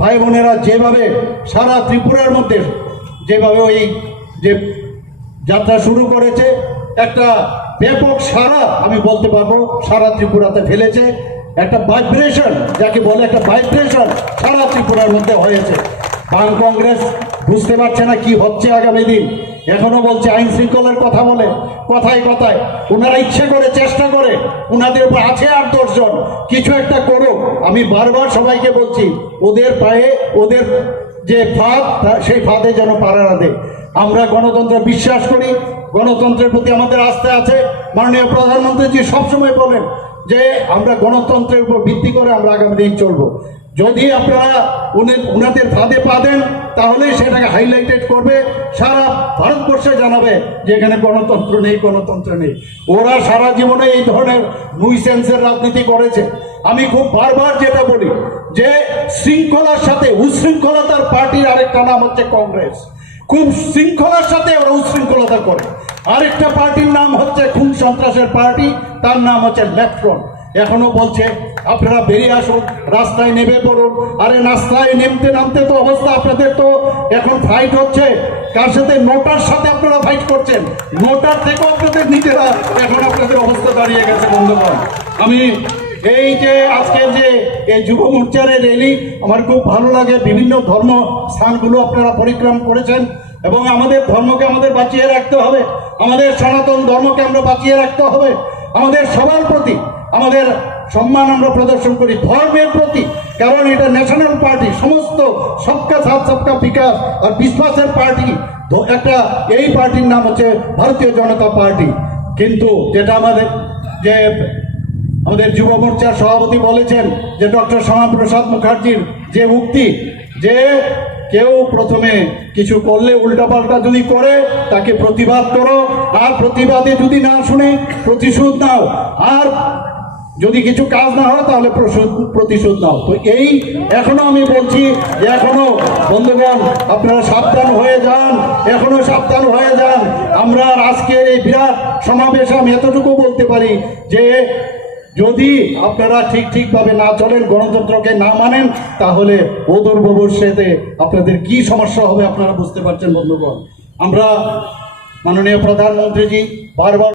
ভাই বোনেরা যেভাবে সারা ত্রিপুরার মধ্যে যেভাবে ওই যে যাত্রা শুরু করেছে, একটা ব্যাপক সারা আমি বলতে পারব, সারা ত্রিপুরাতে ফেলেছে। একটা ভাইব্রেশন যাকে বলে একটা ভাইব্রেশন সারা ত্রিপুরার মধ্যে হয়েছে। বাম কংগ্রেস বুঝতে পারছে না কি হচ্ছে আগামী দিন। এখনও বলছে আইন শৃঙ্খলার কথা বলে, কথায় কথায়। ওনারা ইচ্ছে করে, চেষ্টা করে, ওনাদের উপর আছে আর দশজন। কিছু একটা করো আমি বারবার সবাইকে বলছি, ওদের পায়ে, ওদের যে ফাঁদ সেই ফাঁদে যেন পাড়া দেয়। আমরা গণতন্ত্রে বিশ্বাস করি, গণতন্ত্রের প্রতি আমাদের আস্থা আছে। মাননীয় প্রধানমন্ত্রীজি সবসময় বলেন যে, আমরা গণতন্ত্রের উপর ভিত্তি করে আমরা আগামী দিন চলবো। যদি আপনারা উনি- উনাদের ফাঁদে পা দেন, তাহলেই সেটাকে হাইলাইটেড করবে। সারা ভারতবর্ষে জানাবে যে এখানে গণতন্ত্র নেই গণতন্ত্র নেই। ওরা সারা জীবনে এই ধরনের নুইসেন্সের রাজনীতি করেছে। আমি খুব বারবার যেটা বলি, যে শৃঙ্খলার সাথে উশৃঙ্খলতার পার্টির আরেকটা নাম হচ্ছে কংগ্রেস। খুব শৃঙ্খলার সাথে ওরা উশৃঙ্খলতা করে। আরেকটা পার্টির নাম হচ্ছে খুন সন্ত্রাসের পার্টি, তার নাম হচ্ছে লেফট এখনও বলছে, আপনারা বেরিয়ে আসুন, রাস্তায় নেমে পড়ুন। আরে রাস্তায় নেমতে নামতে তো অবস্থা আপনাদের তো এখন ফাইট হচ্ছে। কার সাথে? নোটার সাথে আপনারা ফাইট করছেন। নোটার থেকেও আপনাদের নিজেরা এখন আপনাদের অবস্থা দাঁড়িয়ে গেছে, বন্ধুগণ। আমি এই যে আজকের যে এই যুব মোর্চার র্যালি আমার খুব ভালো লাগে। বিভিন্ন ধর্ম স্থানগুলো আপনারা পরিক্রম করেছেন এবং আমাদের ধর্মকে আমাদের বাঁচিয়ে রাখতে হবে। আমাদের সনাতন ধর্মকে আমরা বাঁচিয়ে রাখতে হবে। আমাদের সবার প্রতি আমাদের সম্মান আমরা প্রদর্শন করি, ধর্মের প্রতি। কারণ এটা ন্যাশনাল পার্টি সমস্ত সবকা সাথ, সবকা বিকাশ আর বিশ্বাসের পার্টি একটা, এই পার্টির নাম হচ্ছে ভারতীয় জনতা পার্টি কিন্তু যেটা আমাদের, যে আমাদের যুব মোর্চার সভাপতি বলেছেন যে ডক্টর শ্যামাপ্রসাদ মুখার্জির যে উক্তি, যে কেউ প্রথমে কিছু করলে উল্টাপাল্টা যদি করে, তাকে প্রতিবাদ করো। আর প্রতিবাদে যদি না শুনে, প্রতিশোধ নাও। আর যদি কিছু কাজ না হয়, তাহলে প্রতিশোধ নাও। তো এই এখনও আমি বলছি যে এখনও, বন্ধুগণ, আপনারা সাবধান হয়ে যান, এখনও সাবধান হয়ে যান। আমরা আজকের এই বিরাট সমাবেশে আমি এতটুকু বলতে পারি যে, যদি আপনারা ঠিক ঠিকভাবে না চলেন, গণতন্ত্রকে না মানেন, তাহলে ওদূর ভবিষ্যতে আপনাদের কি সমস্যা হবে আপনারা বুঝতে পারছেন, বন্ধুগণ। আমরা মাননীয় প্রধানমন্ত্রীজি বারবার